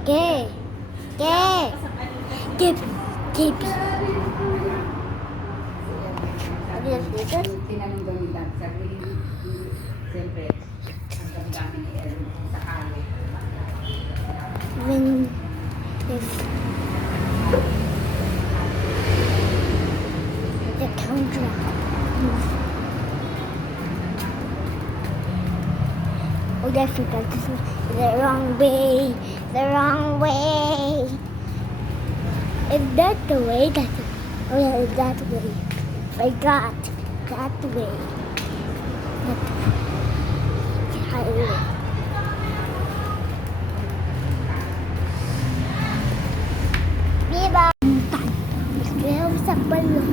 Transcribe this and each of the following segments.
Ke. Ke. Tip. Tip. Sabi na dito? Tinanong daw nila, sabi, siyempre, ang kami ni Ellen sa kalo. When if the counter moves. Oh, definitely, this is the wrong way. The wrong way. Is that the way? That oh yeah, is that way? I got that way. That highway. Diba? Kaya sa balon.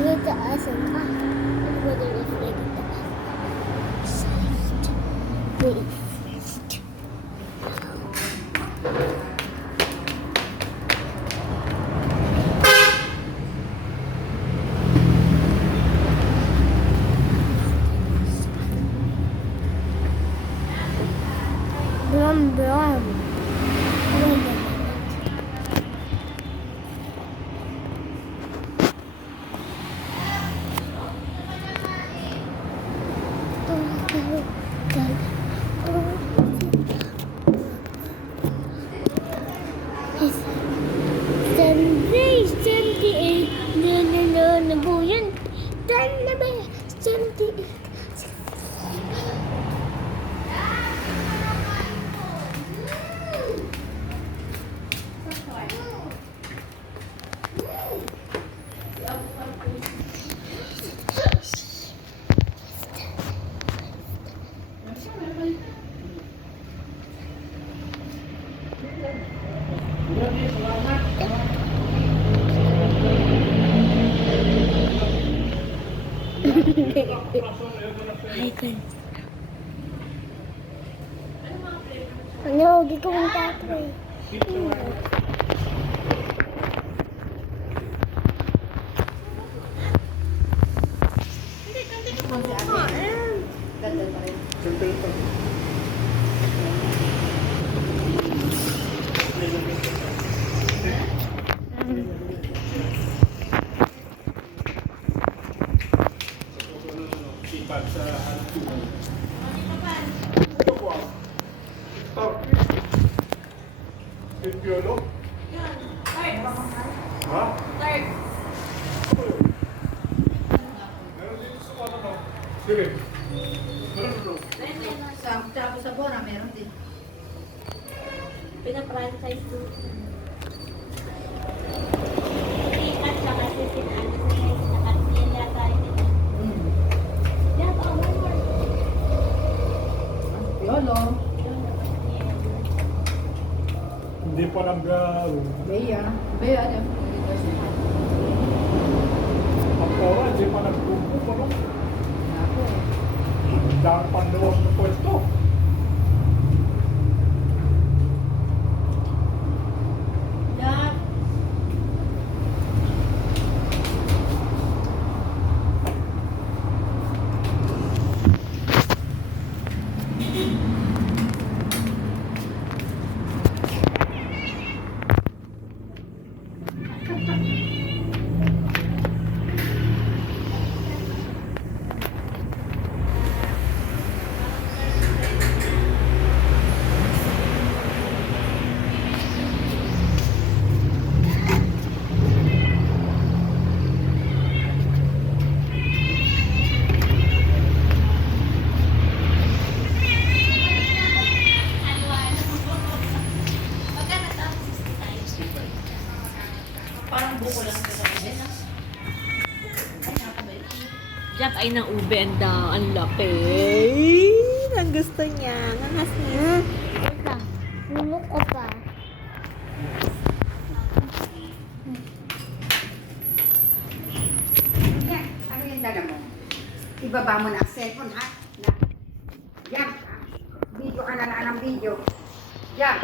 Dito asan ka? Whether it's like that. Soft. Wait. Brum brum. Sunday, 78, na po yun. Dan na ba? 78. Ano, di ko mong tatry. Piolo? Ha? Third. Meron dito sa ano no? Sige. Meron dito. Sa Bora, meron din. Pina-franchise ko. Ikat siya kasi sinano sa guys. Nakatila tayo nila. Yeah, but one more. Yolo. Hindi pa nag-aaroon. Bea. Bea, ano? Ang pora, hindi pa nag-tumpo pa no? Ako. Dahil panluwas ng pwesto. Yeah. Parang buko lang ito sa ube, no? Jack ay ng ube and ang laki. Ang gusto niya. Nangas niya. Ito. Nunok ko pa. Yan, ano yung dala mo? Ibaba mo na ang cellphone, ha? Na. Yan, ha? Video ka na ng video. Yan.